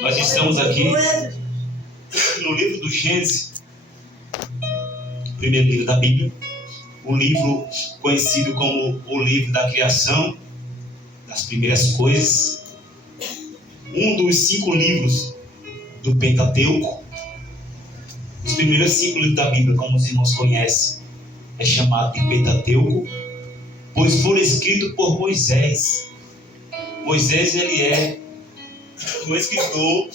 Nós estamos aqui no livro do Gênesis, o primeiro livro da Bíblia, um livro conhecido como o livro da criação, das primeiras coisas, um dos 5 livros do Pentateuco. Os primeiros 5 livros da Bíblia, como os irmãos conhecem, é chamado de Pentateuco, pois foram escritos por Moisés. Moisés, ele é o escritor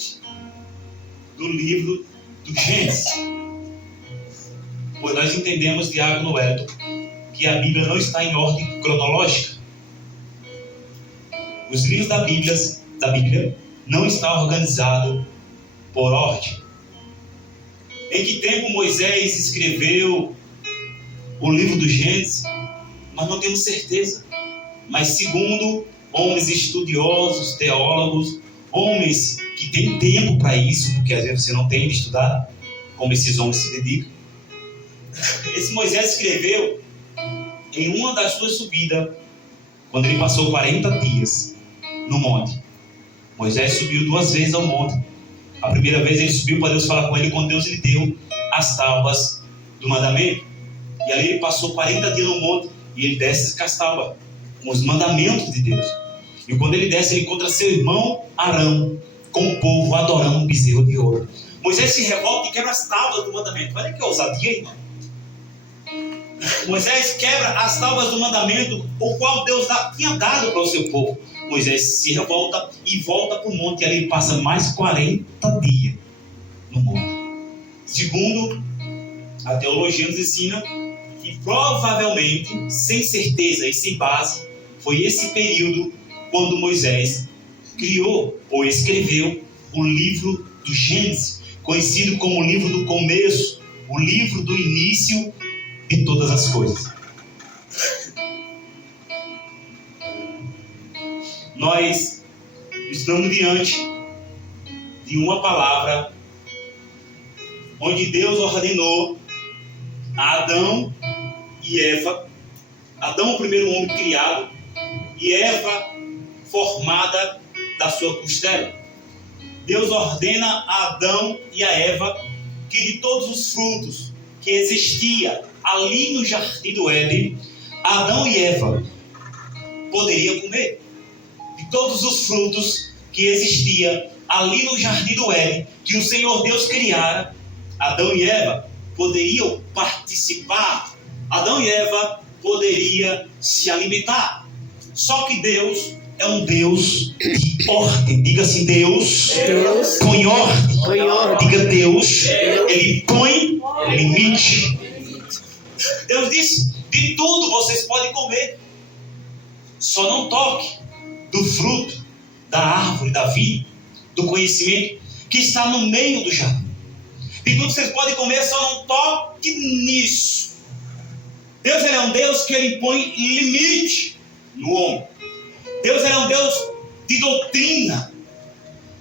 do livro do Gênesis. Pois nós entendemos, Diácono Wellington, que a Bíblia não está em ordem cronológica. Os livros da Bíblia não estão organizados por ordem. Em que tempo Moisés escreveu o livro do Gênesis? Nós não temos certeza. Mas segundo homens estudiosos, teólogos, homens que têm tempo para isso, porque às vezes você não tem de estudar, como esses homens se dedicam. Esse Moisés escreveu em uma das suas subidas, quando ele passou 40 dias no monte. Moisés subiu 2 vezes ao monte. A primeira vez ele subiu para Deus falar com ele, quando Deus lhe deu as tábuas do mandamento. E ali ele passou 40 dias no monte e ele desce as tábuas com os mandamentos de Deus. E quando ele desce, ele encontra seu irmão Arão com o povo adorando um bezerro de ouro. Moisés se revolta e quebra as tábuas do mandamento. Olha que ousadia, irmão. Moisés quebra as tábuas do mandamento, o qual Deus tinha dado para o seu povo. Moisés se revolta e volta para o monte. E ali ele passa mais 40 dias no monte. Segundo a teologia nos ensina que provavelmente, sem certeza e sem base, foi esse período quando Moisés criou ou escreveu o livro do Gênesis, conhecido como o livro do começo, o livro do início de todas as coisas. Nós estamos diante de uma palavra onde Deus ordenou a Adão e Eva, Adão o primeiro homem criado e Eva formada da sua costela. Deus ordena a Adão e a Eva que de todos os frutos que existia ali no jardim do Éden, Adão e Eva poderiam comer. De todos os frutos que existia ali no jardim do Éden, que o Senhor Deus criara, Adão e Eva poderiam participar. Adão e Eva poderiam se alimentar. Só que Deus é um Deus de ordem. Diga assim, Deus põe ordem. Diga Deus, Ele põe limite. Deus disse, de tudo vocês podem comer, só não toque do fruto da árvore da vida, do conhecimento que está no meio do jardim. De tudo vocês podem comer, só não toque nisso. Deus, ele é um Deus que ele põe limite no homem. Deus, ele é um Deus de doutrina.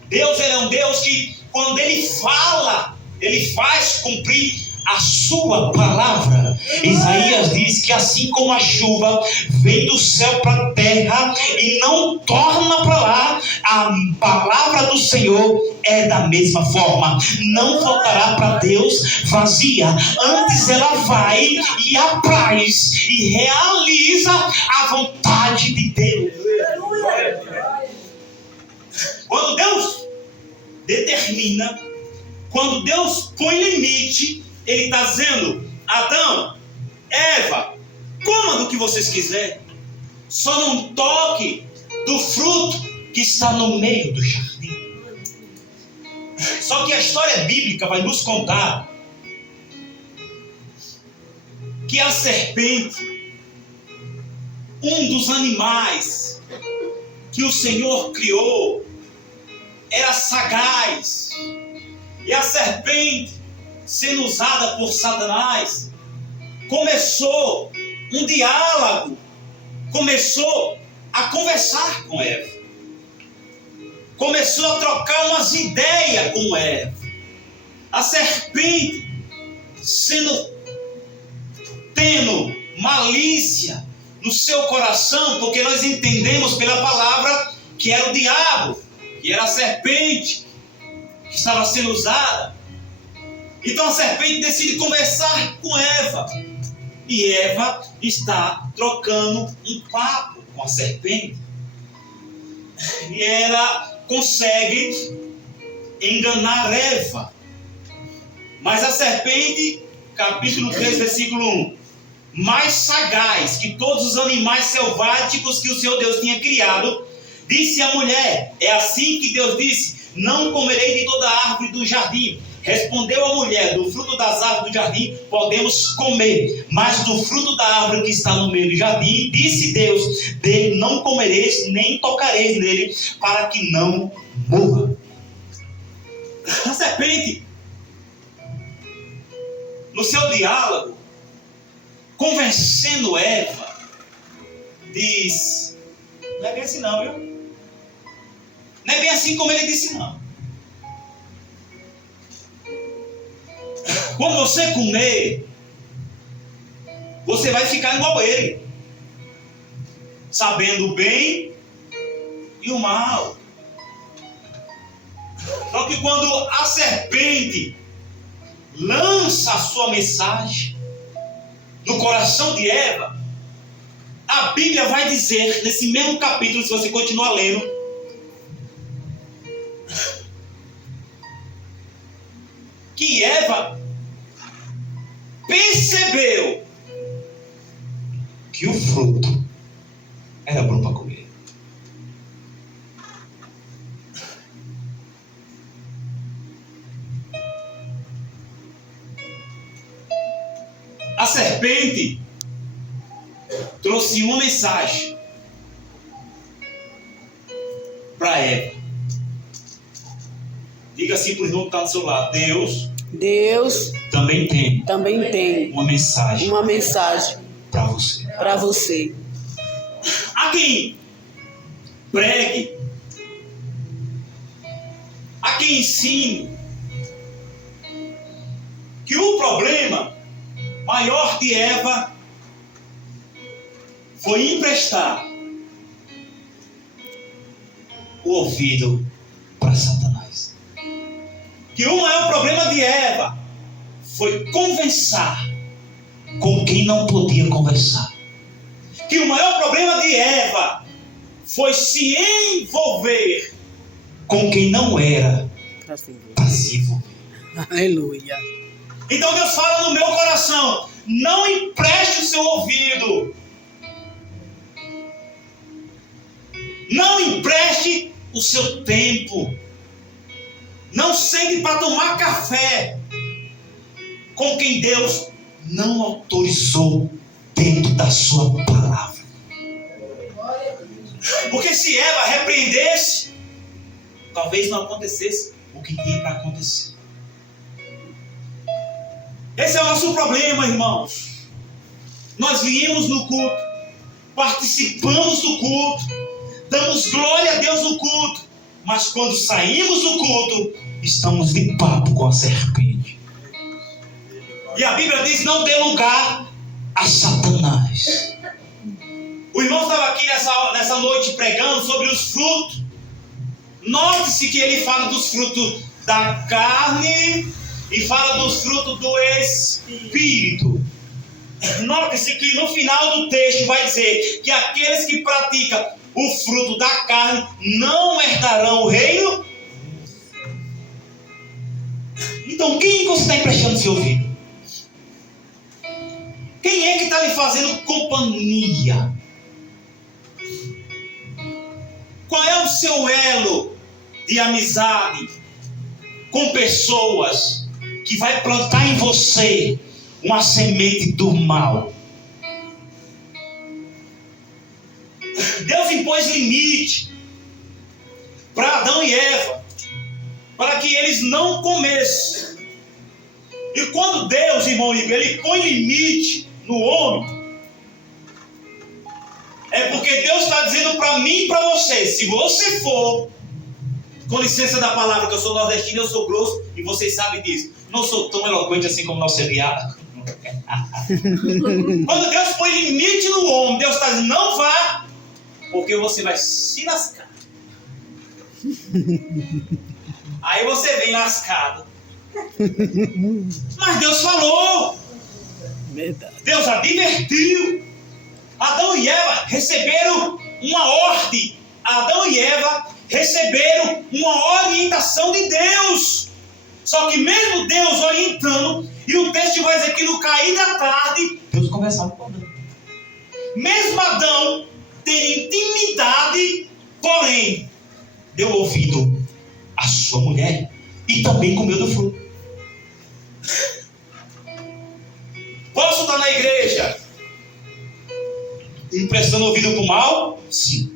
Deus, ele é um Deus que, quando ele fala, ele faz cumprir a sua palavra. Isaías diz que assim como a chuva vem do céu para a terra e não torna para lá, a palavra do Senhor é da mesma forma. Não voltará para Deus vazia. Antes ela vai e apraz e realiza a vontade de Deus. Quando Deus determina, quando Deus põe limite, Ele está dizendo, Adão, Eva, coma do que vocês quiserem, só não toque do fruto que está no meio do jardim. Só que a história bíblica vai nos contar que a serpente, um dos animais que o Senhor criou, era sagaz. E a serpente, sendo usada por Satanás, começou um diálogo, começou a conversar com Eva, começou a trocar umas ideias com Eva. A serpente, tendo malícia no seu coração, porque nós entendemos pela palavra que era o diabo, que era a serpente, que estava sendo usada. Então a serpente decide conversar com Eva. E Eva está trocando um papo com a serpente. E ela consegue enganar Eva. Mas a serpente, capítulo 3, versículo 1, mais sagaz que todos os animais selváticos que o Senhor Deus tinha criado, disse à mulher: é assim que Deus disse, não comerei de toda árvore do jardim. Respondeu a mulher: do fruto das árvores do jardim podemos comer, mas do fruto da árvore que está no meio do jardim, disse Deus, dele não comereis, nem tocareis nele, para que não morra. A serpente, no seu diálogo, convencendo Eva, diz: não é bem assim não, viu? Não é bem assim como ele disse não. Quando você comer, você vai ficar igual ele, sabendo o bem e o mal. Só que quando a serpente lança a sua mensagem no coração de Eva, a Bíblia vai dizer, nesse mesmo capítulo, se você continuar lendo, que Eva percebeu que o fruto era bom para comer. A serpente trouxe uma mensagem para Eva. Diga assim para o irmão que está do seu lado: Deus também tem uma mensagem para você. Há quem pregue, há quem ensine que o problema maior de Eva foi emprestar o ouvido para Satanás. Que o maior problema de Eva foi conversar com quem não podia conversar. Que o maior problema de Eva foi se envolver com quem não era para se envolver. Aleluia. Então Deus fala no meu coração: não empreste o seu ouvido. Não empreste o seu tempo. Não sente para tomar café com quem Deus não autorizou dentro da sua palavra. Porque se Eva repreendesse, talvez não acontecesse o que tinha para acontecer. Esse é o nosso problema, irmãos. Nós viemos no culto, participamos do culto, damos glória a Deus no culto, mas quando saímos do culto, estamos de papo com a serpente. E a Bíblia diz: não dê lugar a Satanás. O irmão estava aqui nessa noite pregando sobre os frutos. Note-se que ele fala dos frutos da carne e fala dos frutos do Espírito. Note-se que no final do texto vai dizer que aqueles que praticam o fruto da carne não herdarão o reino. Então quem você está emprestando seu ouvido? Quem é que está lhe fazendo companhia? Qual é o seu elo de amizade com pessoas que vai plantar em você uma semente do mal? Deus impôs limite para Adão e Eva, para que eles não comessem. E quando Deus, irmão, ele põe limite no homem, é porque Deus está dizendo para mim e para você: se você for, com licença da palavra, que eu sou nordestino, eu sou grosso, e vocês sabem disso, não sou tão eloquente assim como nosso Eliá. Quando Deus põe limite no homem, Deus está dizendo: não vá, porque você vai se lascar. Aí você vem lascado. Mas Deus falou. Verdade. Deus advertiu. Adão e Eva receberam uma ordem. Adão e Eva receberam uma orientação de Deus. Só que mesmo Deus orientando, e o texto vai dizer que no cair da tarde, Deus conversava com Adão. Mesmo Adão ter intimidade, porém, deu ouvido à sua mulher e também comeu do fruto. Posso estar na igreja emprestando ouvido para o mal? Sim.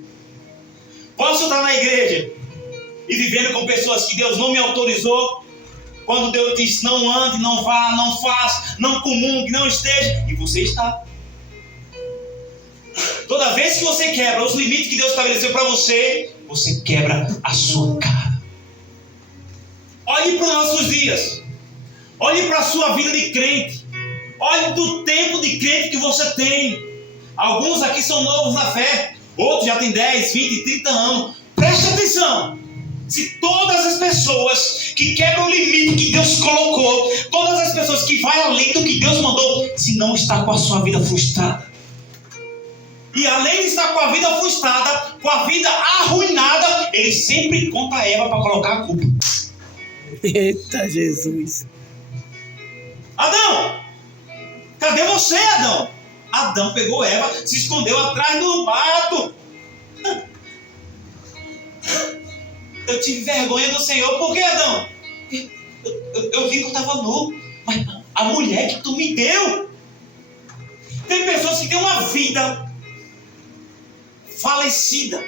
Posso estar na igreja e vivendo com pessoas que Deus não me autorizou? Quando Deus diz não ande, não vá, não faça, não comungue, não esteja, e você está. Toda vez que você quebra os limites que Deus estabeleceu para você, você quebra a sua cara. Olhe para os nossos dias. Olhe para a sua vida de crente. Olhe do tempo de crente que você tem. Alguns aqui são novos na fé. Outros já têm 10, 20, 30 anos. Preste atenção. Se todas as pessoas que quebram o limite que Deus colocou, todas as pessoas que vão além do que Deus mandou, se não está com a sua vida frustrada. E além de estar com a vida frustrada, com a vida arruinada, ele sempre conta a Eva para colocar a culpa. Eita Jesus. Adão, cadê você, Adão? Adão pegou Eva, se escondeu atrás do mato. Eu tive vergonha do Senhor. Por que, Adão? Eu vi que eu estava nu. Mas a mulher que tu me deu. Tem pessoas que têm uma vida falecida,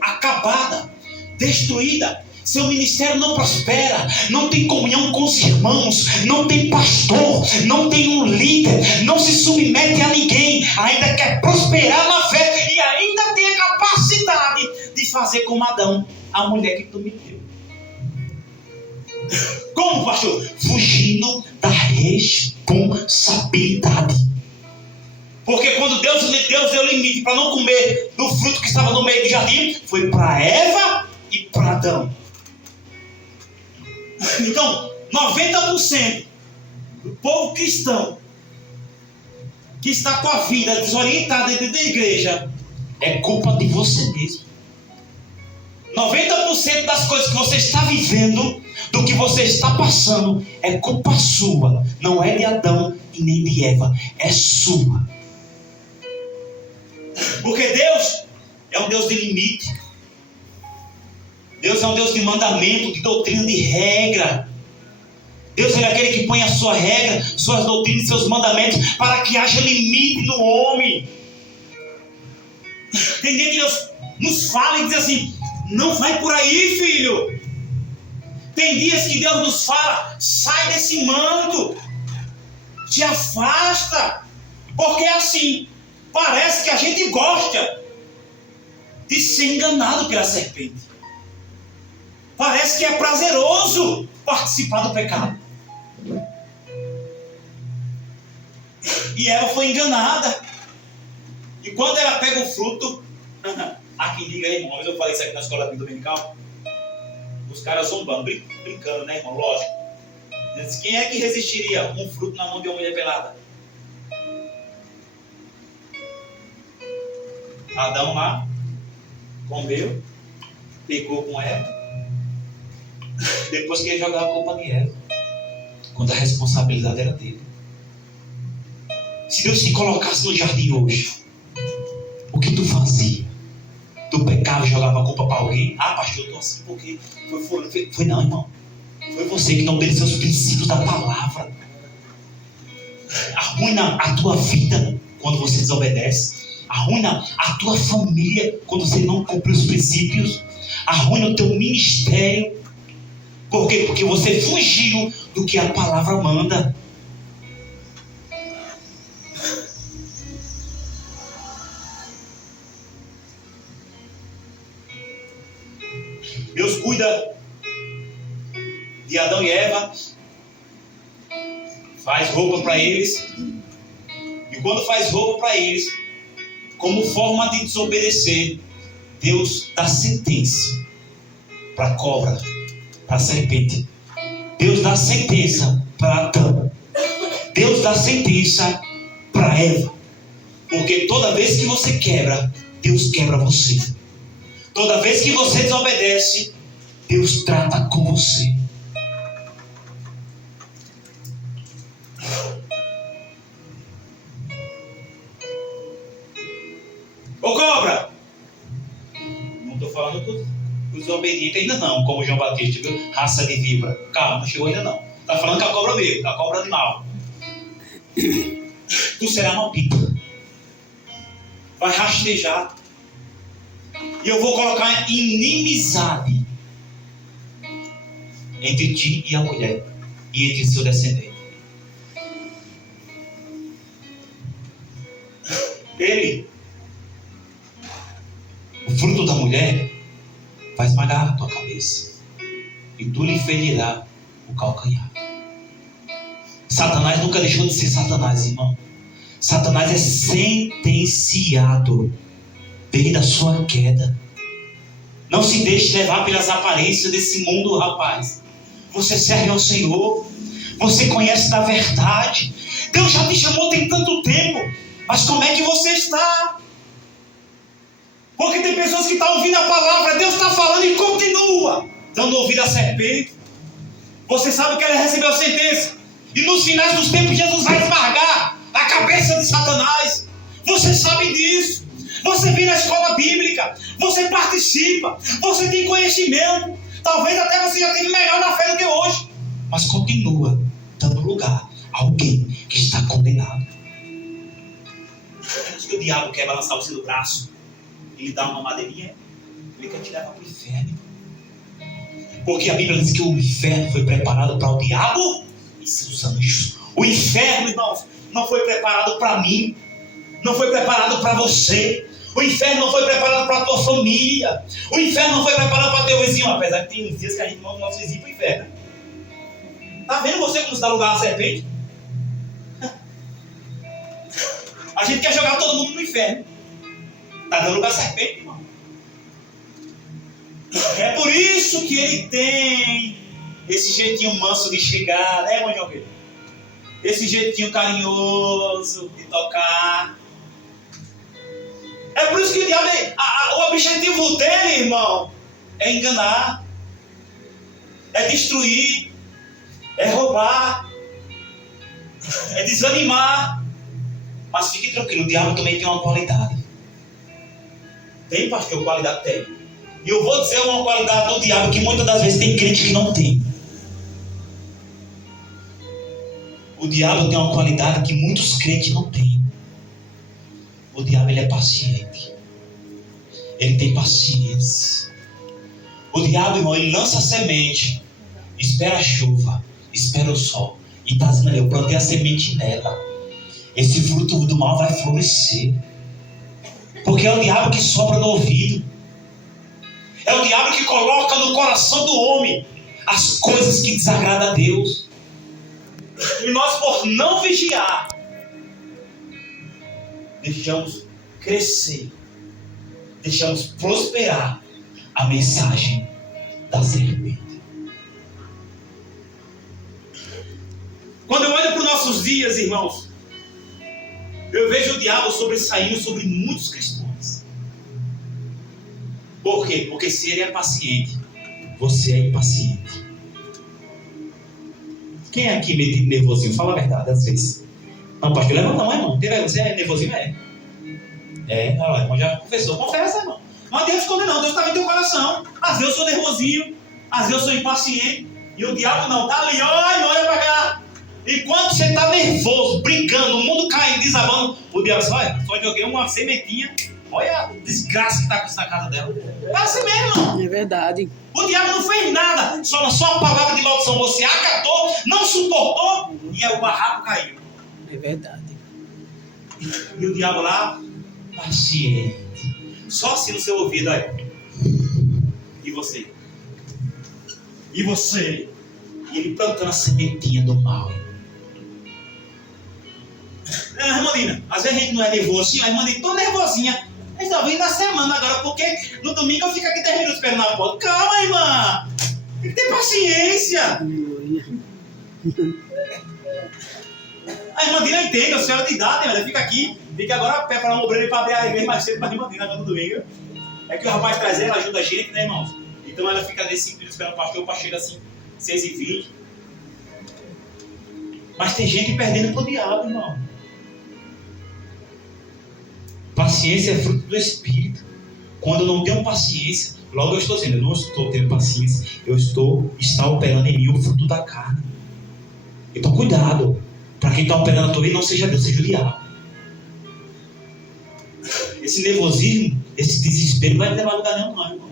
acabada, destruída. Seu ministério não prospera, não tem comunhão com os irmãos, não tem pastor, não tem um líder, não se submete a ninguém, ainda quer prosperar na fé e ainda tem a capacidade de fazer como Adão, a mulher que tu me deu. Como, pastor? Fugindo da responsabilidade. Porque quando Deus deu limite para não comer do fruto que estava no meio do jardim, foi para Eva e para Adão. Então, 90% do povo cristão que está com a vida desorientada dentro da igreja é culpa de você mesmo. 90% das coisas que você está vivendo, do que você está passando, é culpa sua. Não é de Adão e nem de Eva, é sua. Porque Deus é um Deus de limite. Deus é um Deus de mandamento, de doutrina, de regra. Deus é aquele que põe a sua regra, suas doutrinas e seus mandamentos para que haja limite no homem. Tem dia que Deus nos fala e diz assim: não vai por aí, filho. Tem dias que Deus nos fala: sai desse manto, te afasta. Porque assim, parece que a gente gosta de ser enganado pela serpente. Parece que é prazeroso participar do pecado. E Eva foi enganada. E quando ela pega o fruto, há quem diga, irmãos, eu falei isso aqui na escola dominical, os caras zombando, brincando, né, irmão? Lógico. Quem é que resistiria um fruto na mão de uma mulher pelada? Adão lá comeu, pegou com Eva. Depois queria jogar a culpa de Eva, quando a responsabilidade era dele. Se Deus te colocasse no jardim hoje, o que tu fazia? Tu pecava e jogava a culpa para alguém? Ah, pastor, eu estou assim porque foi não, irmão. Foi você que não obedeceu os princípios da palavra. Arruina a tua vida quando você desobedece. Arruina a tua família quando você não cumpre os princípios. Arruina o teu ministério. Por quê? Porque você fugiu do que a palavra manda. Deus cuida de Adão e Eva, faz roupa para eles, e quando faz roupa para eles, como forma de desobedecer, Deus dá sentença para a cobra, para a serpente. Deus dá sentença para Adão. Deus dá sentença para Eva. Porque toda vez que você quebra, Deus quebra você. Toda vez que você desobedece, Deus trata com você. Ô cobra! Não estou falando com os desobedientes ainda não, como João Batista, viu? Raça de víbora. Calma, não chegou ainda não. Está falando com a cobra mesmo, com a cobra animal. Tu será maldito. Vai rastejar. E eu vou colocar inimizade entre ti e a mulher, e entre seu descendente. Ele, o fruto da mulher, vai esmagar a tua cabeça, e tu lhe ferirá o calcanhar. Satanás nunca deixou de ser Satanás, irmão. Satanás é sentenciado desde a sua queda. Não se deixe levar pelas aparências desse mundo, rapaz. Você serve ao Senhor. Você conhece da verdade. Deus já te chamou tem tanto tempo. Mas como é que você está? Porque tem pessoas que estão ouvindo a palavra. Deus está falando e continua dando ouvido à serpente. Você sabe que ela recebeu sentença. E nos finais dos tempos Jesus vai esmagar a cabeça de Satanás. Você sabe disso. Você vem na escola bíblica. Você participa. Você tem conhecimento. Talvez até você já tenha melhor na fé do que hoje. Mas continua dando lugar a alguém que está condenado. Por isso que o diabo quer balançar você do braço. Ele dá uma madeirinha. Ele quer te levar para o inferno. Porque a Bíblia diz que o inferno foi preparado para o diabo e seus anjos. O inferno, irmãos, não foi preparado para mim. Não foi preparado para você. O inferno não foi preparado para a tua família. O inferno não foi preparado para teu vizinho. Apesar que tem uns dias que a gente manda o nosso vizinho para o inferno. Está vendo você como se dá lugar à serpente? A gente quer jogar todo mundo no inferno. Está dando lugar à serpente, irmão. É por isso que ele tem esse jeitinho manso de chegar, né, irmão João Pedro? Esse jeitinho carinhoso de tocar. É por isso que o diabo, o objetivo dele, irmão, é enganar, é destruir, é roubar, é desanimar. Mas fique tranquilo, o diabo também tem uma qualidade. Tem, pastor, qualidade? Tem. E eu vou dizer uma qualidade do diabo que muitas das vezes tem crente que não tem. O diabo tem uma qualidade que muitos crentes não têm. O diabo, ele é paciente. Ele tem paciência. O diabo, irmão, ele lança a semente, espera a chuva, espera o sol. E está dizendo ali, eu plantei a semente nela. Esse fruto do mal vai florescer. Porque é o diabo que sopra no ouvido. É o diabo que coloca no coração do homem as coisas que desagradam a Deus. E nós, por não vigiar, deixamos crescer, deixamos prosperar a mensagem da serpente. Quando eu olho para os nossos dias, irmãos, eu vejo o diabo sobressaindo sobre muitos cristãos. Por quê? Porque se ele é paciente, você é impaciente. Quem é aqui metido nervosinho? Fala a verdade, às vezes. Não, pastor, levanta a mão, irmão. Você é nervosinho? É. Olha lá, irmão, já confessou. Confessa, irmão. Não adianta esconder, não. Deus está no teu coração. Às vezes eu sou nervosinho, às vezes eu sou impaciente. E o diabo não. Está ali, olha para cá. Enquanto você está nervoso, brincando, o mundo caindo, desabando, o diabo diz, olha, só joguei uma sementinha. Olha a desgraça que está com isso na casa dela. É assim mesmo, irmão. É verdade. O diabo não fez nada. Só uma palavra de maldição. Você acatou, não suportou e o barraco caiu. É verdade. E o diabo lá, paciente. Só assim no seu ouvido, aí. E você? E você? E ele plantando a sementinha do mal. Irmã Dina, às vezes a gente não é nervoso assim, a irmã Dina, tô nervosinha. Mas só vim na semana agora, porque no domingo eu fico aqui 10 minutos esperando na porta. Calma, irmã. Tem que ter paciência. A irmã Dina entende, a senhora de idade, ela fica aqui, fica agora preparando um obreiro para abrir a igreja mais cedo para a irmã Dina no domingo. É que o rapaz traz ela, ajuda a gente, né, irmãos? Então ela fica nesse 5 minutos esperando o pastor chega assim, 6h20. Mas tem gente perdendo pro diabo, irmão. Paciência é fruto do Espírito. Quando eu não tenho paciência, logo eu estou dizendo, eu não estou tendo paciência, está operando em mim o fruto da carne. Então cuidado, para quem está operando a tua vida, não seja Deus, seja o diabo. Esse nervosismo, esse desespero não vai levar a lugar nenhum, não, irmão.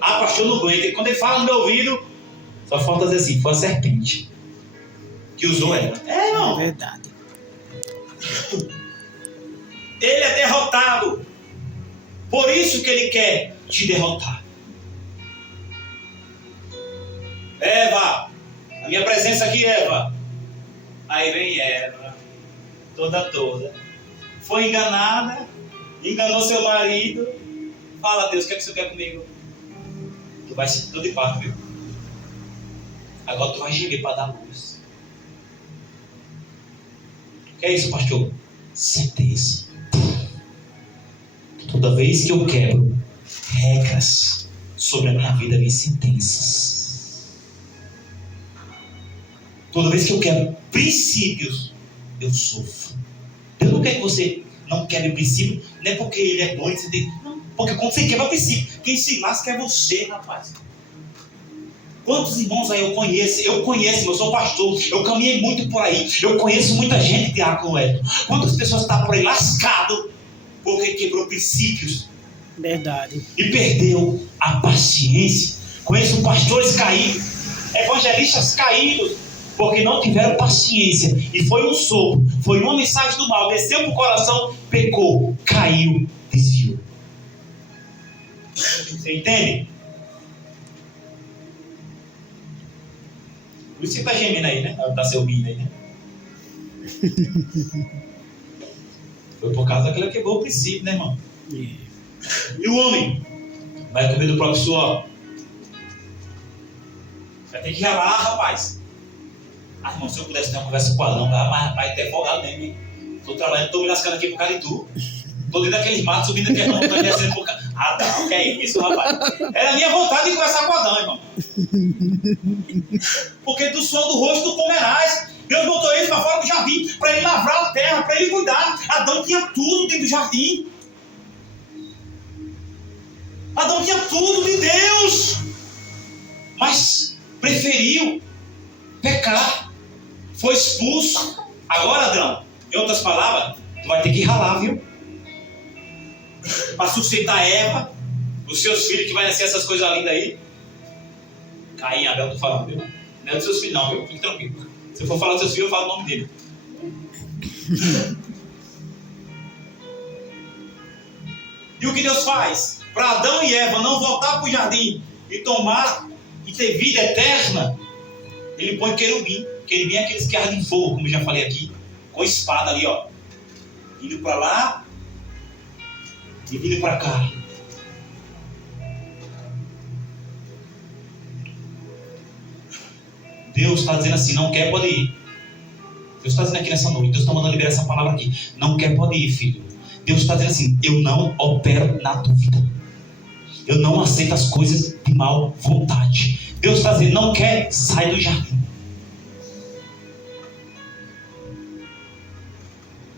Ah, pastor, não aguenta. Quando ele fala no meu ouvido, só falta dizer assim, foi a serpente que usou ela. É, irmão. É verdade. Ele é derrotado. Por isso que ele quer te derrotar. Eva, a minha presença aqui, Eva. Aí vem Eva, toda. Foi enganada, enganou seu marido. Fala, Deus, o que é que você quer comigo? Tu vai ser tudo de parto, viu? Agora tu vai gemer para dar luz. O que é isso, pastor? Sentença. Toda vez que eu quebro regras sobre a minha vida, vem sentenças. Toda vez que eu quebro princípios, eu sofro. Deus não quer que você não quebre princípio, não é porque ele é bom, você tem... não, porque quando você quebra princípio, quem se lasca é você, rapaz. Quantos irmãos aí eu conheço, eu sou pastor, eu caminhei muito por aí, eu conheço muita gente, Diácono Edson. Quantas pessoas estão por aí lascado porque quebrou princípios? Verdade. E perdeu a paciência. Conheço pastores caídos, evangelistas caídos, porque não tiveram paciência. E foi um sopro, foi uma mensagem do mal, desceu para o coração, pecou, caiu, desviou. Você entende? Por isso que você está gemendo aí, né? Está se ouvindo aí, né? Foi por causa daquilo que quebrou o princípio, né, irmão? E o homem vai comer do próprio suor. Vai ter que ralar, rapaz. Ah, irmão, se eu pudesse ter uma conversa com o Adão, vai ter folgado mesmo, hein? Estou trabalhando, estou me lascando aqui por causa de tu. Estou dentro daqueles matos, subindo aqui, irmão, estou descendo por causa. Adão, que é isso, rapaz? Era a minha vontade de conversar com o Adão, irmão. Porque do suor do rosto tu comerás. Deus botou ele para fora do jardim, para ele lavrar a terra, para ele cuidar. Adão tinha tudo dentro do jardim. Adão tinha tudo de Deus, mas preferiu pecar, foi expulso. Agora, Adão, em outras palavras, tu vai ter que ralar, viu? Para sustentar Eva, os seus filhos que vai nascer essas coisas lindas aí. Caim e Abel, tô falando, viu? Não é dos seus filhos não, viu? Fique tranquilo. Se eu for falar dos seus filhos, eu falo o nome dele. E o que Deus faz? Para Adão e Eva não voltar para o jardim e tomar e ter vida eterna, ele põe querubim. Querubim é aqueles que ardem em fogo, como eu já falei aqui, com espada ali, ó, indo para lá e vindo para cá. Deus está dizendo assim, não quer, pode ir. Deus está dizendo aqui nessa noite, Deus está mandando liberar essa palavra aqui. Não quer, pode ir, filho. Deus está dizendo assim, eu não opero na dúvida. Eu não aceito as coisas de mal vontade. Deus está dizendo, não quer, sai do jardim.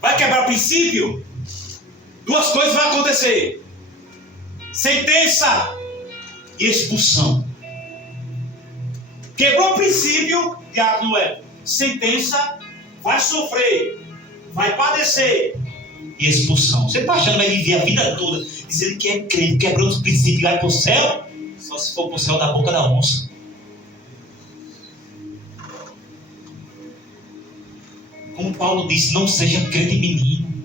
Vai quebrar princípio? Duas coisas vão acontecer. Sentença e expulsão. Quebrou o princípio, diabo é. Sentença, vai sofrer, vai padecer e expulsão. Você está achando que vai viver a vida toda dizendo que é crente, quebrando os princípios e vai para o céu? Só se for para o céu da boca da onça. Como Paulo disse, não seja crente menino.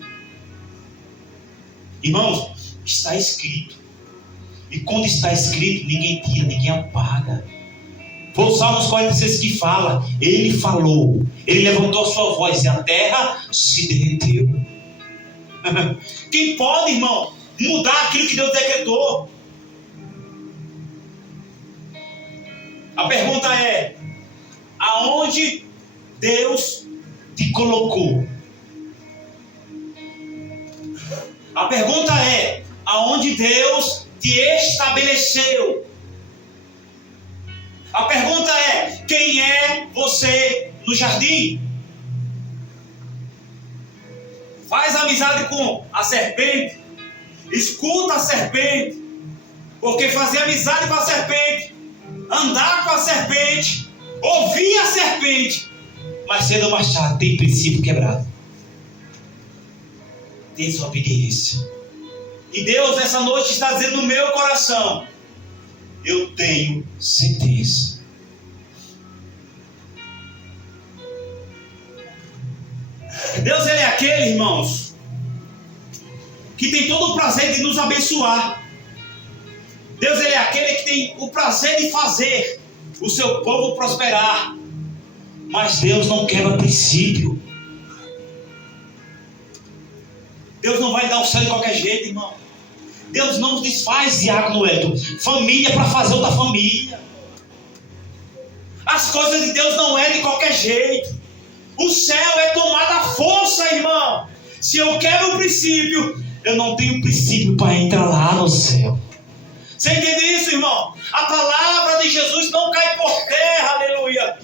Irmãos, está escrito. E quando está escrito, ninguém tira, ninguém apaga. Foi o Salmos 46 que fala, ele falou, ele levantou a sua voz e a terra se derreteu. Quem pode, irmão, mudar aquilo que Deus decretou? A pergunta é: aonde Deus te colocou? A pergunta é: aonde Deus te estabeleceu? A pergunta é: quem é você no jardim? Faz amizade com a serpente, escuta a serpente, porque fazer amizade com a serpente, andar com a serpente, ouvir a serpente, mais cedo ou mais tarde tem princípio quebrado, tem desobediência. E Deus nessa noite está dizendo no meu coração: eu tenho certeza. Deus, Ele é aquele, irmãos, que tem todo o prazer de nos abençoar. Deus, Ele é aquele que tem o prazer de fazer o seu povo prosperar. Mas Deus não quebra princípio. Deus não vai dar o céu de qualquer jeito, irmão. Deus não desfaz, Diácono Elton, família para fazer outra família. As coisas de Deus não é de qualquer jeito. O céu é tomada à força, irmão. Se eu quebro o princípio, eu não tenho princípio para entrar lá no céu. Você entende isso, irmão? A palavra de Jesus não cai por terra, aleluia.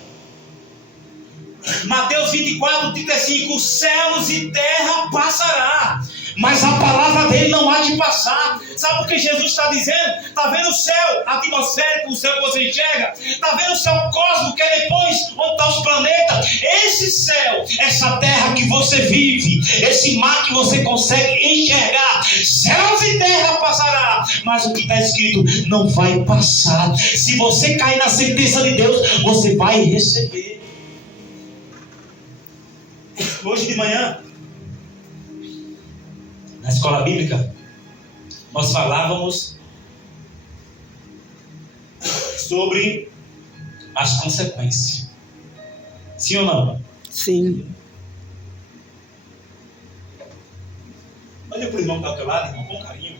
Mateus 24, 35, céus e terra passará, mas a palavra dele não há de passar. Sabe o que Jesus está dizendo? Está vendo o céu atmosférico, o céu que você enxerga? Está vendo o céu cósmico, que é depois onde estão os planetas? Esse céu, essa terra que você vive, esse mar que você consegue enxergar, céus e terra passará, mas o que está escrito não vai passar. Se você cair na sentença de Deus, você vai receber. Hoje de manhã, na escola bíblica, nós falávamos sobre as consequências. Sim ou não? Sim. Olha para o irmão que está ao teu lado, irmão, com carinho,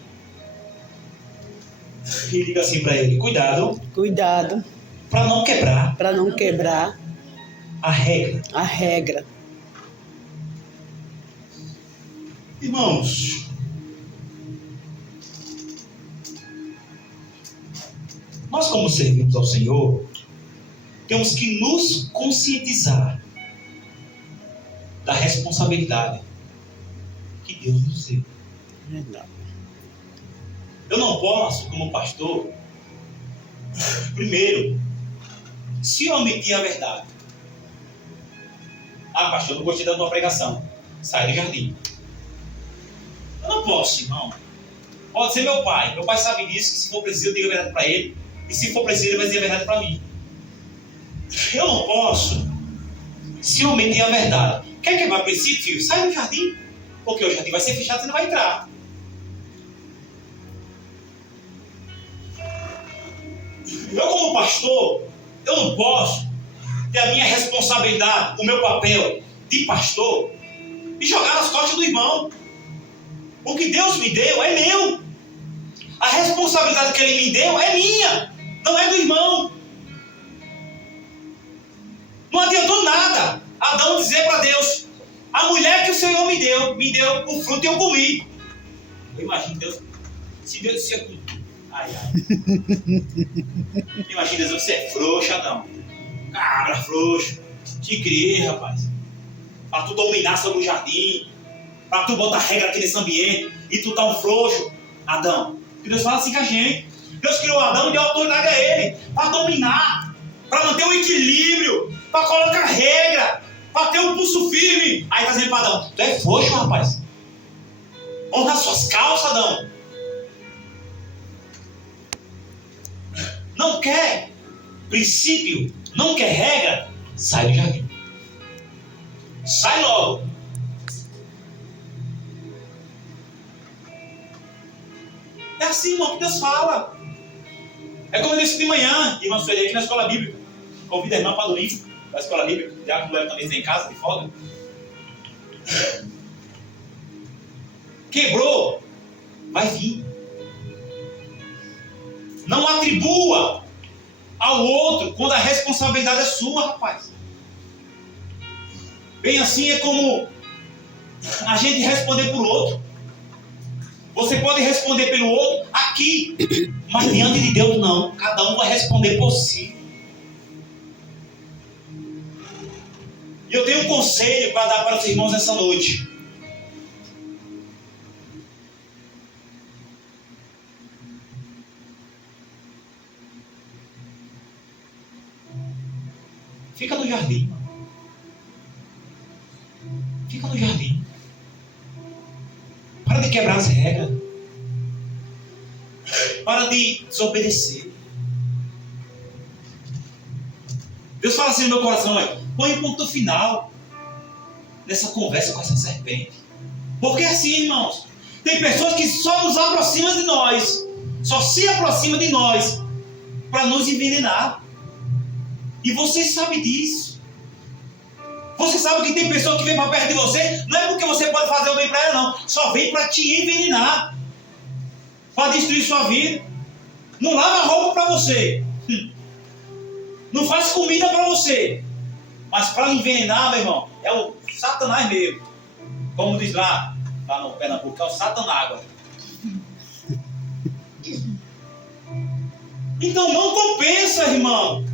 e diga assim para ele: cuidado, Cuidado para não quebrar para não quebrar a regra. a regra. Irmãos, nós como servimos ao Senhor, temos que nos conscientizar da responsabilidade que Deus nos deu. Verdade. Eu não posso, como pastor, primeiro, se omitir a verdade. Ah, pastor, não gostei da tua pregação. Sai do jardim. Eu não posso, irmão. Pode ser meu pai. Meu pai sabe disso, que se for preciso eu digo a verdade para ele. E se for preciso ele vai dizer a verdade para mim. Eu não posso se omitir a verdade. Quer quebrar princípio, filho? Sai do jardim. Porque o jardim vai ser fechado e você não vai entrar. Eu como pastor, eu não posso ter a minha responsabilidade, o meu papel de pastor e jogar nas costas do irmão. O que Deus me deu é meu. A responsabilidade que Ele me deu é minha, não é do irmão. Não adiantou nada Adão dizer para Deus: a mulher que o Senhor me deu o fruto e eu comi. Eu imagino Deus, se Deus disser: ai, ai. Imagina Deus, você é frouxo, Adão. Cabra frouxo. Te criei, rapaz, para tu dominar sobre o jardim, para tu botar regra aqui nesse ambiente, e tu tá um frouxo, Adão. E Deus fala assim com a gente. Deus criou Adão e deu autoridade a ele para dominar, para manter o equilíbrio, para colocar regra, para ter um pulso firme. Aí tá dizendo para Adão: tu é frouxo, rapaz. Honra as suas calças, Adão. Não quer princípio, não quer regra, sai do jardim. Sai logo. É assim, irmão, que Deus fala. É como eu disse de manhã, irmã Sueli, aqui na escola bíblica. Convida a irmã para domingo, da escola bíblica. Já que o Léo também está em casa, de folga. Quebrou, vai vir. Não atribua ao outro quando a responsabilidade é sua, rapaz. Bem assim é como a gente responder por outro. Você pode responder pelo outro aqui, mas diante de Deus não. Cada um vai responder por si. E eu tenho um conselho para dar para os irmãos nessa noite. Fica no jardim. Fica no jardim. Para de quebrar as regras. Para de desobedecer. Deus fala assim no meu coração, põe um ponto final nessa conversa com essa serpente. Porque assim, irmãos, tem pessoas que só nos aproximam de nós, só se aproximam de nós para nos envenenar. E você sabe disso. Você sabe que tem pessoa que vem para perto de você, não é porque você pode fazer o bem para ela, não. Só vem para te envenenar, para destruir sua vida. Não lava roupa para você, não faz comida para você, mas para envenenar, meu irmão, é o Satanás mesmo. Como diz lá no Pernambuco, é o Satanágua. Então não compensa, irmão,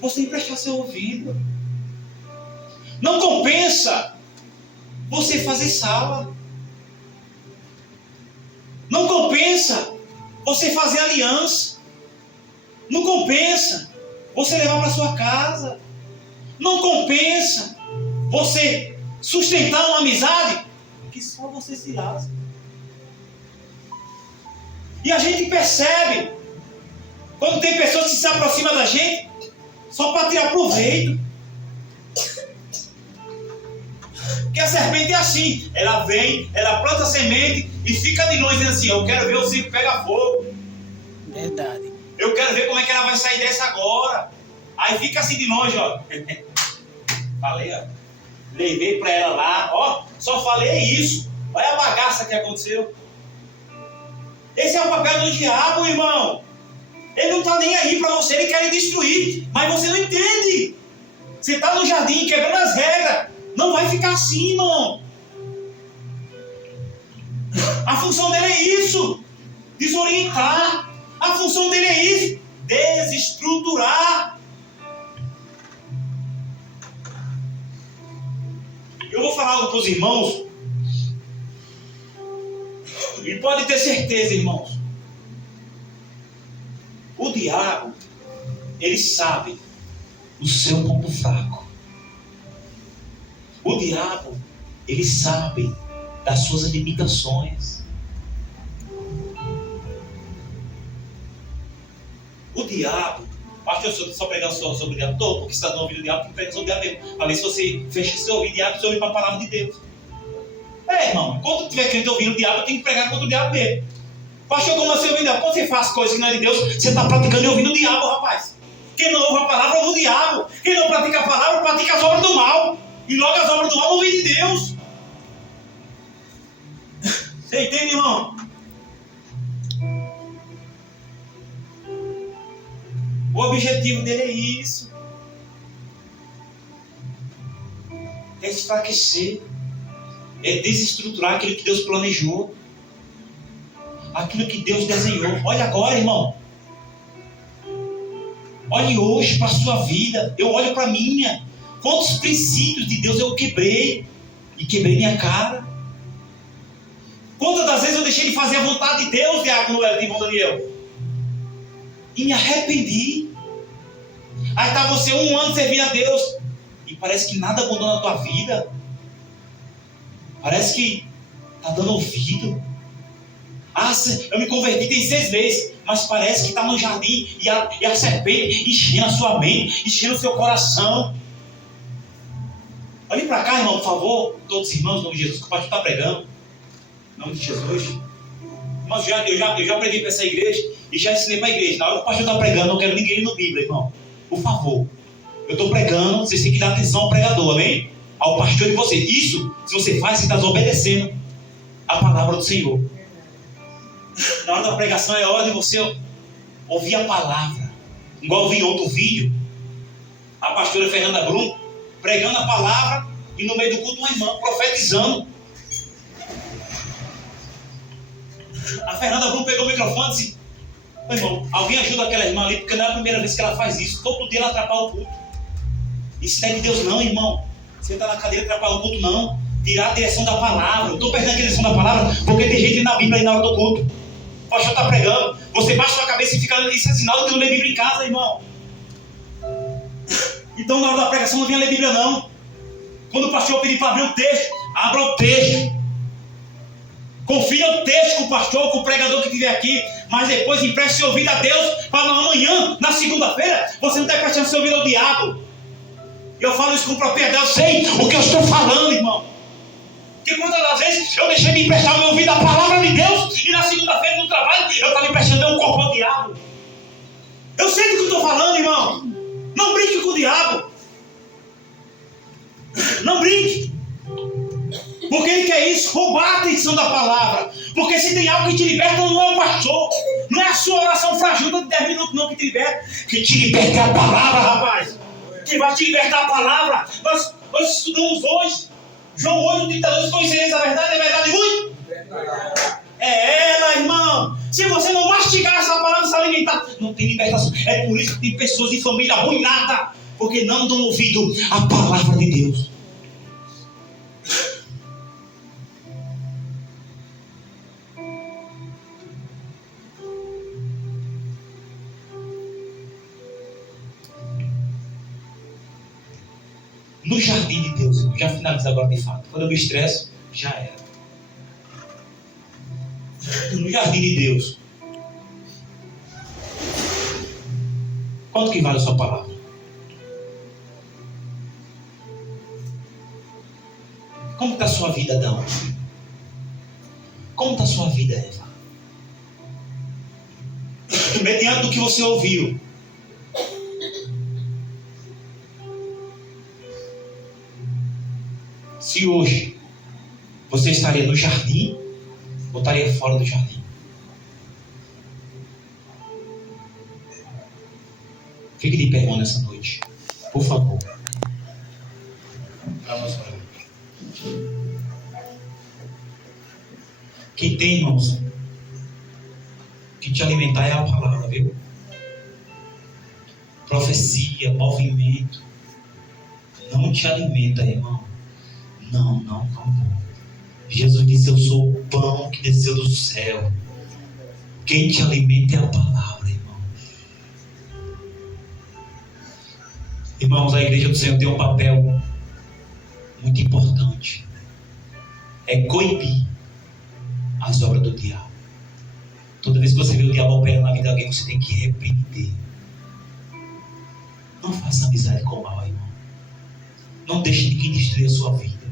você emprestar seu ouvido. Não compensa você fazer sala. Não compensa você fazer aliança. Não compensa você levar para sua casa. Não compensa você sustentar uma amizade que só você se lasca. E a gente percebe quando tem pessoas que se aproximam da gente só para tirar proveito. Porque a serpente é assim, ela vem, ela planta a semente e fica de longe dizendo assim, eu quero ver o circo pegar fogo. Verdade. Eu quero ver como é que ela vai sair dessa agora. Aí fica assim de longe, ó. Falei, ó. Levei para ela lá, ó. Só falei isso. Olha a bagaça que aconteceu. Esse é o papel do diabo, irmão. Ele não está nem aí para você, ele quer lhe destruir. Mas você não entende. Você está no jardim quebrando as regras. Não vai ficar assim, irmão. A função dele é isso. Desorientar. A função dele é isso. Desestruturar. Eu vou falar algo para os irmãos. E pode ter certeza, irmãos. O diabo, ele sabe o seu ponto fraco. O diabo, ele sabe das suas limitações. O diabo, pastor, eu só pregando sobre o diabo, porque você está dando ouvido do diabo, tem que pregar sobre o diabo mesmo. Para ver se você fecha seu ouvido, diabo, você ouve para a palavra de Deus. Irmão, quando tiver crente ouvindo o diabo, tem que pregar contra o diabo mesmo. Pastor, como assim ouvindo o diabo? Quando você faz coisas que não é de Deus, você está praticando e ouvindo o diabo, rapaz. Quem não ouve a palavra, ouve o diabo. Quem não pratica a palavra, pratica as obras do mal. E logo as obras do mal não vêm de Deus. Você entende, irmão? O objetivo dele é isso. É enfraquecer. É desestruturar aquilo que Deus planejou. Aquilo que Deus desenhou. Olha agora, irmão. Olhe hoje para a sua vida. Eu olho para a minha. Quantos princípios de Deus eu quebrei? E quebrei minha cara. Quantas das vezes eu deixei de fazer a vontade de Deus, diácono Wellington Daniel? E me arrependi. Aí está você 1 ano servindo a Deus. E parece que nada mudou na tua vida. Parece que está dando ouvido. Eu me converti tem 6 meses. Mas parece que está no jardim e a serpente enchendo a sua mente, enchendo o seu coração. Olhe para cá, irmão, por favor. Todos os irmãos, em nome de Jesus, que o pastor está pregando. Em nome de Jesus. Irmãos, eu já preguei para essa igreja e já ensinei para a igreja. Na hora que o pastor está pregando, eu não quero ninguém no Bíblia, irmão. Por favor. Eu estou pregando, vocês têm que dar atenção ao pregador, amém? ao pastor de você. Isso, se você faz, você está desobedecendo a palavra do Senhor. Na hora da pregação é hora de você ouvir a palavra. Igual eu vi em outro vídeo, a pastora Fernanda Brum pregando a palavra e no meio do culto uma irmã profetizando. A Fernanda Brum pegou o microfone e disse: meu irmão, alguém ajuda aquela irmã ali, porque não é a primeira vez que ela faz isso. Todo dia ela atrapalha o culto. Isso não é de Deus não, irmão. Você está na cadeira e atrapalha o culto não. Tirar a direção da palavra. Eu estou perdendo a direção da palavra porque tem gente na Bíblia aí na hora do culto. O pastor está pregando. Você baixa a cabeça e fica... Isso é sinal de que não lê Bíblia em casa, irmão. Então na hora da pregação não venha ler Bíblia não. Quando o pastor pedir para abrir o texto, abra o texto. Confia o texto com o pastor, com o pregador que estiver aqui. Mas depois empreste seu ouvido a Deus. Para amanhã, na segunda-feira, você não está emprestando seu ouvido ao diabo. Eu falo isso com propriedade. Eu sei o que eu estou falando, irmão. Porque quantas das vezes eu deixei de emprestar o meu ouvido à palavra de Deus, e na segunda-feira no trabalho eu estava emprestando meu corpo ao diabo. Eu sei do que eu estou falando, irmão. Não brinque com o diabo. Não brinque. Porque ele quer isso, roubar a atenção da palavra. Porque se tem algo que te liberta, não é o pastor. Não é a sua oração fajuta de 10 minutos não que te liberta. Que te liberta é a palavra, rapaz. Que vai te libertar a palavra. Nós estudamos hoje João 8, 32, conhecereis a verdade muito. É ela, irmão. Se você não mastigar essa palavra, se alimentar, não tem libertação. É por isso que tem pessoas de família arruinada, porque não dão ouvido à palavra de Deus. No jardim de Deus, eu já finalizo agora de fato. Quando eu me estresso, já era. No jardim de Deus, quanto que vale a sua palavra? Como está a sua vida, Adão? Como está a sua vida, Eva? Mediante do que você ouviu, se hoje você estaria no jardim ou estaria fora do jardim? Fique de pé, irmão, nessa noite, por favor. Para nós orarmos. Quem tem, irmãos, que te alimentar é a palavra, viu? Profecia, movimento, não te alimenta, irmão. Não. Jesus disse: eu sou o pão que desceu do céu. Quem te alimenta é a palavra, irmão. Irmãos, a igreja do Senhor tem um papel muito importante. É coibir as obras do diabo. Toda vez que você vê o diabo operando na vida de alguém, você tem que repreender. Não faça amizade com o mal, irmão. Não deixe ninguém destruir a sua vida,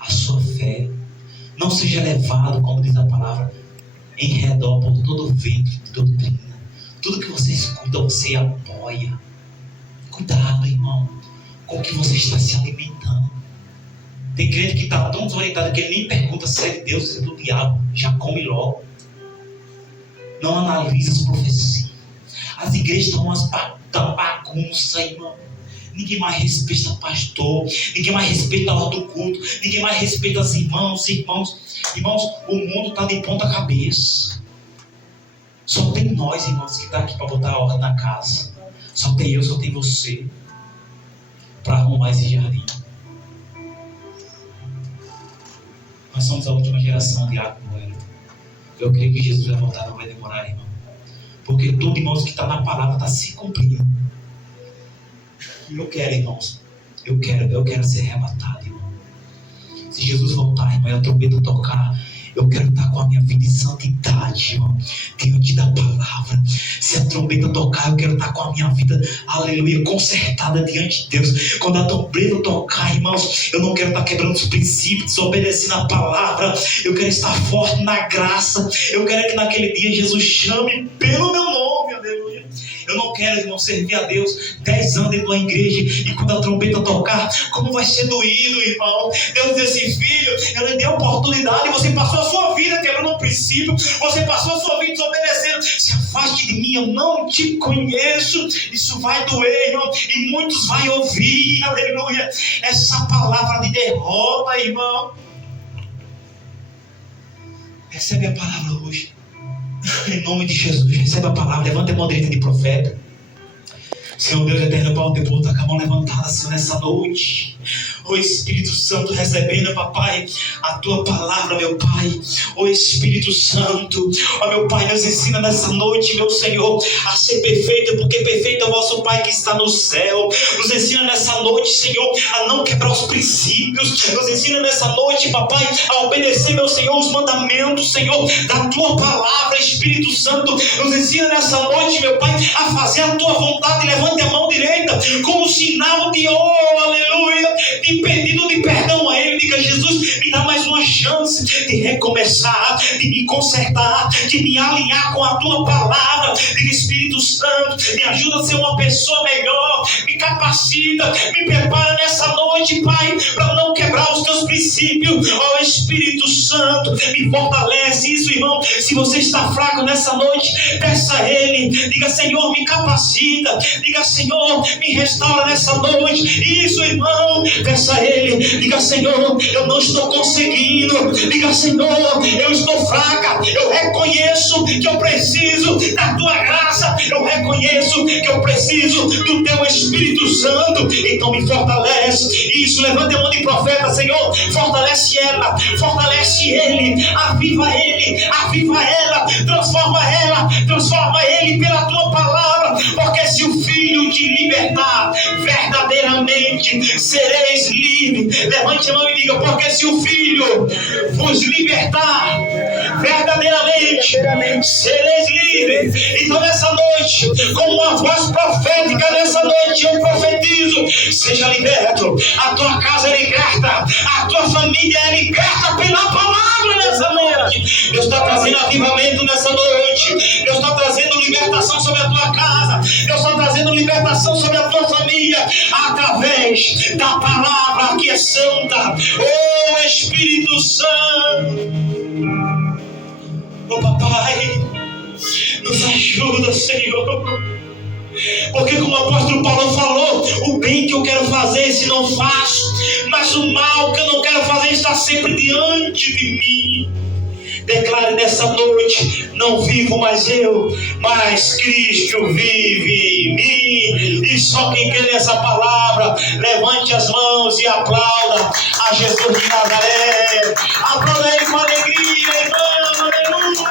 a sua fé. Não seja levado, como diz a palavra, em redor por todo o vento de doutrina. Tudo que você escuta, você apoia. Cuidado, irmão, com o que você está se alimentando. Tem crente que está tão desorientado que ele nem pergunta se é de Deus, se é do diabo. Já come logo. Não analisa as profecias. As igrejas estão uma bagunça, irmão. Ninguém mais respeita o pastor. Ninguém mais respeita a hora do culto. Ninguém mais respeita os irmãos. Irmãos, o mundo está de ponta cabeça. Só tem nós, irmãos, que está aqui para botar a ordem na casa. Só tem eu, só tem você, para arrumar esse jardim. Nós somos a última geração de Água. Eu creio que Jesus vai voltar, não vai demorar, irmão. Porque tudo, irmãos, que está na palavra está se cumprindo. Eu quero, irmãos. Eu quero ser arrebatado, irmão. Se Jesus voltar, irmão, e a trombeta tocar, eu quero estar com a minha vida em santidade, irmão, diante da palavra. Se a trombeta tocar, eu quero estar com a minha vida, aleluia, consertada diante de Deus. Quando a trombeta tocar, irmãos, eu não quero estar quebrando os princípios, desobedecendo a palavra. Eu quero estar forte na graça. Eu quero que naquele dia Jesus chame pelo meu nome, aleluia. Eu não quero, irmão, servir a Deus 10 anos dentro de uma igreja e quando a trombeta tocar, como vai ser doído, irmão. Deus diz assim: filho, eu lhe dei a oportunidade, você passou a sua vida quebrando um princípio, você passou a sua vida desobedecendo. Se afaste de mim, eu não te conheço. Isso vai doer, irmão, e muitos vão ouvir, aleluia, essa palavra de derrota, irmão. Recebe a palavra hoje, em nome de Jesus. Recebe a palavra, levanta a mão direita de profeta. Senhor Deus eterno, Pai, o teu povo está com a mão levantada, Senhor, nessa noite. Ó Espírito Santo, recebendo, papai, a tua palavra, meu Pai. Ó Espírito Santo, ó meu Pai, nos ensina nessa noite, meu Senhor, a ser perfeito, porque perfeito é o vosso Pai que está no céu. Nos ensina nessa noite, Senhor, a não quebrar os princípios. Nos ensina nessa noite, papai, a obedecer, meu Senhor, os mandamentos, Senhor, da tua palavra. Espírito Santo, nos ensina nessa noite, meu Pai, a fazer a tua vontade. Levante a mão direita como sinal de aleluia, de pedido de perdão a Ele. Diga: Jesus, me dá mais uma chance de recomeçar, de me consertar, de me alinhar com a tua palavra. Diga: Espírito Santo, me ajuda a ser uma pessoa melhor, me capacita, me prepara nessa noite, Pai, para não quebrar os teus princípios. Ó Espírito Santo, me fortalece. Isso, irmão, se você está fraco nessa noite, peça a Ele. Diga: Senhor, me capacita. Diga: Senhor, me restaura nessa noite. Isso, irmão, peça a Ele. Diga: Senhor, eu não estou conseguindo. Diga: Senhor, eu estou fraca. Eu reconheço que eu preciso da tua graça. Eu reconheço que eu preciso do teu Espírito Santo. Então me fortalece. Isso, levanta a mão de profeta. Senhor, fortalece ela, fortalece ele, aviva ela, transforma ele pela tua palavra. Porque se o Filho te libertar, verdadeiramente sereis livres. Levante a mão e diga: porque se o Filho vos libertar, verdadeiramente sereis livres. Então nessa noite, com uma voz profética, nessa noite eu profetizo: seja liberto. A tua casa é liberta, a tua família é liberta pela palavra nessa noite. Deus está trazendo avivamento nessa noite. Deus está trazendo libertação sobre a tua casa. Deus está trazendo libertação sobre a tua família, através da palavra que é santa. Oh Espírito Santo, oh papai, nos ajuda, Senhor. Porque como o apóstolo Paulo falou: o bem que eu quero fazer, se não faço, mas o mal que eu não quero fazer está sempre diante de mim. Declare nessa noite: não vivo mais eu, mas Cristo vive em mim. E só quem crê nessa palavra, levante as mãos e aplauda a Jesus de Nazaré. Aplauda Ele com alegria, irmão. Aleluia.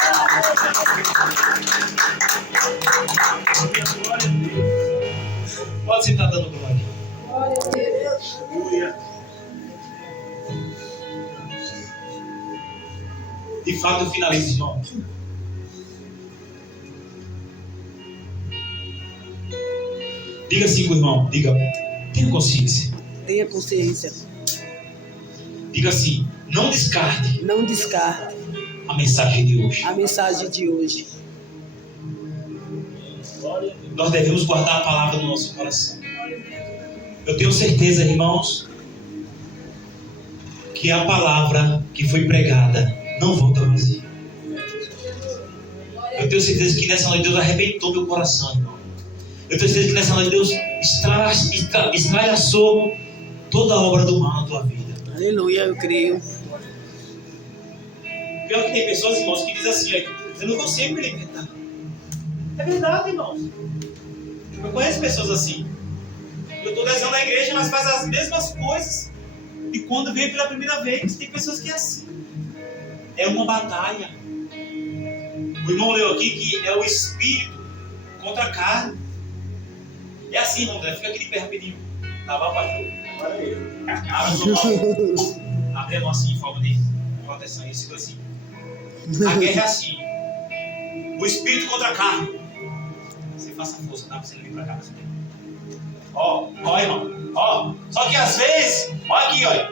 Pode sentar dando glória. Glória a Deus. Aleluia. De fato, eu finalizo, irmão. Diga assim com o irmão. Diga: tenha consciência. Tenha consciência. Diga assim: não descarte. Não descarte a mensagem de hoje. a mensagem de hoje. Nós devemos guardar a palavra no nosso coração. Eu tenho certeza, irmãos, que a palavra que foi pregada não volta vazia. Eu tenho certeza que nessa noite Deus arrebentou meu coração, irmão. Eu tenho certeza que nessa noite Deus estralhaçou toda a obra do mal na tua vida. Aleluia, eu creio. Pior que tem pessoas, irmãos, que dizem assim: eu não consigo me libertar. É verdade, irmãos. Eu conheço pessoas assim. Eu estou 10 anos na igreja, mas faz as mesmas coisas de quando veio pela primeira vez. Tem pessoas que é assim. É uma batalha. O irmão leu aqui que é o espírito contra a carne. É assim, irmão, fica aqui de pé rapidinho. Tá bom, pastor? Agora eu. Abre a mão assim, em forma de proteção. Isso assim. A guerra é assim. O espírito contra a carne. Você faça força, tá? Pra você não vir pra cá. Ó, irmão. Ó. Só que às vezes, olha aqui, olha.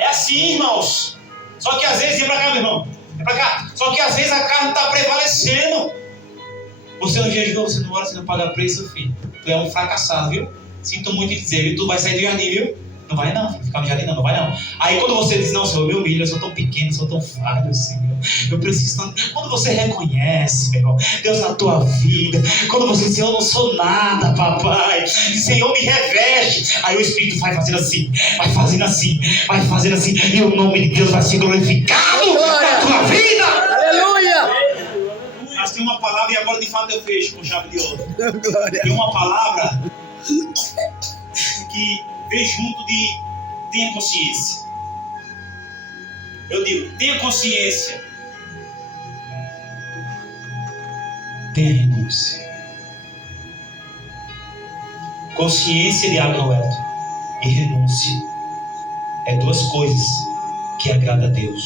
É assim, irmãos. Só que às vezes, vem pra cá, meu irmão. Vem pra cá. Só que às vezes a carne está prevalecendo. Você não jejuou, você não ora, você não paga preço, filho. Tu é um fracassado, viu? Sinto muito em dizer, viu? Tu vai sair do jardim, viu? Não vai não, filho. Ficar no jardim não vai não. Aí quando você diz, não, Senhor, meu filho, eu sou tão pequeno, eu sou tão falho, Senhor. Eu preciso tanto. Quando você reconhece, Senhor, Deus na tua vida. Quando você diz, eu não sou nada, papai. Senhor, me reveste. Aí o Espírito vai fazendo assim, vai fazendo assim, vai fazendo assim. E o nome de Deus vai ser glorificado na tua vida. Aleluia! Mas tem uma palavra, e agora de fato eu fecho com chave de ouro. Glória. Tem uma palavra que vem junto de tenha consciência. Eu digo, tenha consciência. Tenha renúncia. Consciência de Agroelto e renúncia é duas coisas que agradam a Deus.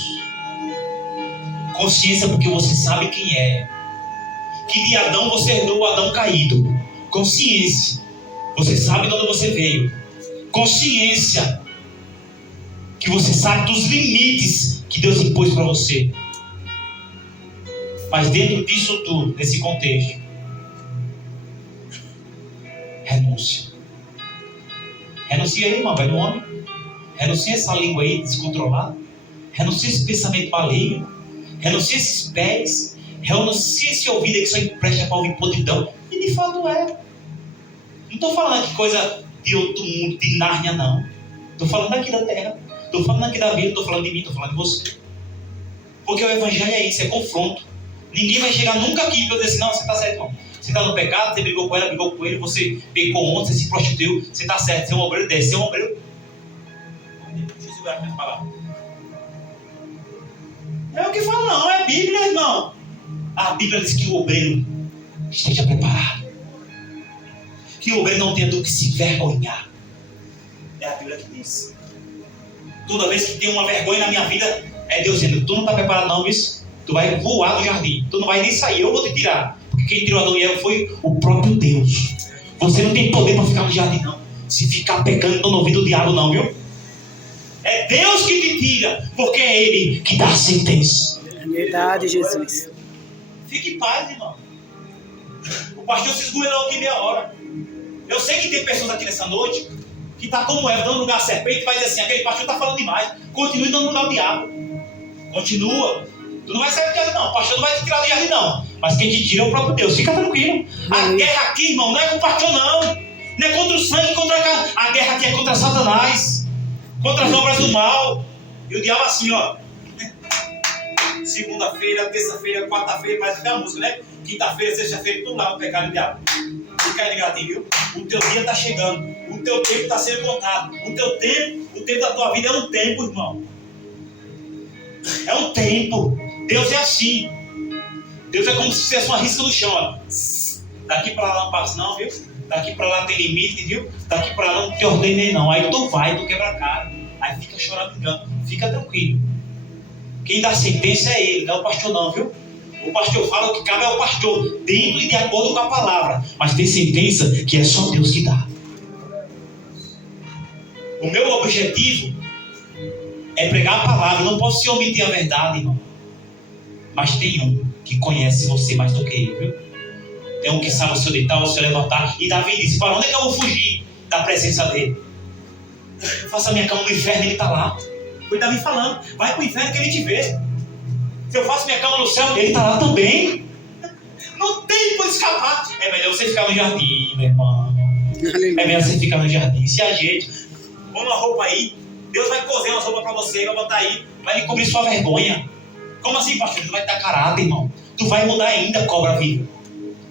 Consciência porque você sabe quem é. Que de Adão você herdou o Adão caído. Consciência. Você sabe de onde você veio. Consciência. Que você sabe dos limites que Deus impôs para você. Mas dentro disso tudo, nesse contexto, renúncia. Renuncia aí, irmão, velho homem. Renuncia essa língua aí descontrolada. Renuncia esse pensamento maligno. Renuncia esses pés. Renuncia esse ouvido aí que só empresta para ouvir podridão. E de fato é. Não estou falando aqui coisa de outro mundo, de Nárnia, não. Estou falando aqui da terra. Estou falando aqui da vida. Estou falando de mim, estou falando de você. Porque o evangelho é isso, é confronto. Ninguém vai chegar nunca aqui para dizer assim, não, você está certo, irmão. Você está no pecado, você brigou com ela, brigou com ele, você pecou ontem, você se prostituiu, você está certo, você é um obreiro desse, você é um obreiro. Deixa eu segurar minha palavra. É o que fala, não, é a Bíblia, irmão. A Bíblia diz que o obreiro esteja preparado. Que o obreiro não tenha do que se vergonhar. É a Bíblia que diz. Toda vez que tem uma vergonha na minha vida, é Deus dizendo, tu não está preparado não, isso? Tu vai voar do jardim, tu não vai nem sair, eu vou te tirar. Porque quem tirou Adão e Eva foi o próprio Deus. Você não tem poder para ficar no jardim não. Se ficar pecando, não ouvindo o diabo não, viu? É Deus que te tira, porque é Ele que dá a sentença. É verdade, Jesus. Fique em paz, irmão. O pastor se esgoelou aqui meia hora. Eu sei que tem pessoas aqui nessa noite que está como Eva, dando lugar à serpente, e vai dizer assim, aquele pastor está falando demais. Continue dando lugar ao diabo. Continua. Tu não vai sair do jardim não. O pastor não vai te tirar do jardim não. Mas quem te tira é o próprio Deus. Fica tranquilo. A guerra aqui, irmão, não é com o pastor não. Não é contra o sangue, contra a guerra aqui é contra Satanás. Contra as obras do mal. E o diabo assim, ó. Segunda-feira, terça-feira, quarta-feira, mas fica a música, né? Quinta-feira, sexta-feira, tudo lá no pecado do diabo. Fica aí ligadinho, viu? O teu dia está chegando. O teu tempo está sendo contado. O tempo da tua vida é um tempo, irmão. É um tempo. Deus é assim. Deus é como se fizesse uma risca no chão, ó. Daqui para lá não passa não, viu? Daqui para lá tem limite, viu? Daqui para lá não te ordenei não. Aí tu vai, tu quebra a cara. Aí fica chorando, engano. Fica tranquilo. Quem dá sentença é ele, não é o pastor não, viu? O pastor fala o que cabe ao pastor, dentro e de acordo com a palavra. Mas tem sentença que é só Deus que dá. O meu objetivo é pregar a palavra. Eu não posso se omitir a verdade, irmão. Mas tem um que conhece você mais do que eu, viu? Tem um que sabe o seu deitar, o seu levantar. E Davi disse, para onde é que eu vou fugir da presença dele? Eu faço a minha cama no inferno, ele está lá. Foi Davi falando, vai para o inferno que ele te vê. Se eu faço minha cama no céu, ele está lá também. Não tem como escapar. É melhor você ficar no jardim, meu irmão. É melhor você ficar no jardim. Se ajeite. Põe uma roupa aí. Deus vai cozer uma roupa para você, vai botar aí. Vai lhe cobrir sua vergonha. Como assim, pastor? Tu vai dar caráter, irmão. Tu vai mudar ainda, cobra viva.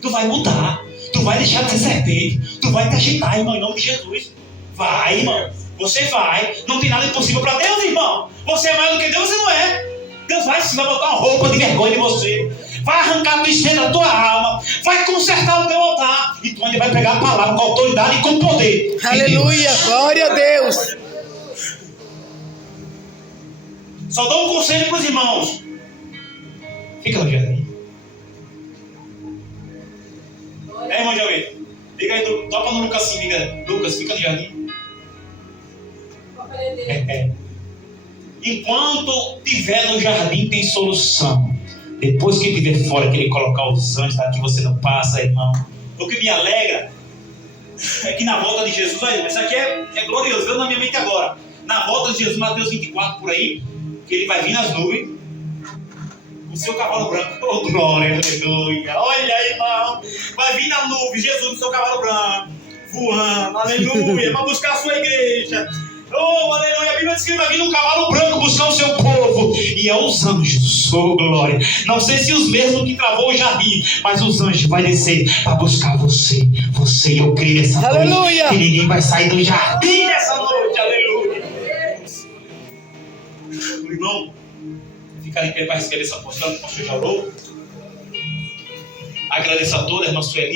Tu vai mudar. Tu vai deixar de ser serpente. Tu vai te agitar, irmão, em nome de Jesus. Vai, irmão. Você vai. Não tem nada impossível para Deus, irmão. Você é mais do que Deus, você não é. Deus vai botar uma roupa de vergonha em você. Vai arrancar a tristeza da tua alma. Vai consertar o teu altar. E tu ainda vai pegar a palavra com autoridade e com poder. Aleluia, glória a Deus. Só dou um conselho para os irmãos. Fica no jardim. Irmão Jovem? Liga aí, topa no Lucas assim, liga. Lucas, fica no jardim. Enquanto tiver no jardim tem solução. Depois que estiver fora, querer colocar os anjos lá que você não passa, irmão. O que me alegra é que na volta de Jesus, olha, isso aqui é glorioso, veio na minha mente agora. Na volta de Jesus, Mateus 24 por aí, que ele vai vir nas nuvens, o seu cavalo branco. Oh, glória, aleluia. Olha, irmão, vai vir na nuvem, Jesus no seu cavalo branco, voando, aleluia, para buscar a sua igreja. Oh, aleluia, a Bíblia diz que ele vai vir num cavalo branco buscar o seu povo. E é os anjos, oh glória. Não sei se os mesmos que travou o jardim, mas os anjos vão descer para buscar você. Você, eu creio nessa Aleluia. noite que ninguém vai sair do jardim nessa noite, aleluia. Irmão, ficar em pé para receber essa porção que o pastor já orou. Agradeço a todos, irmã Sueli.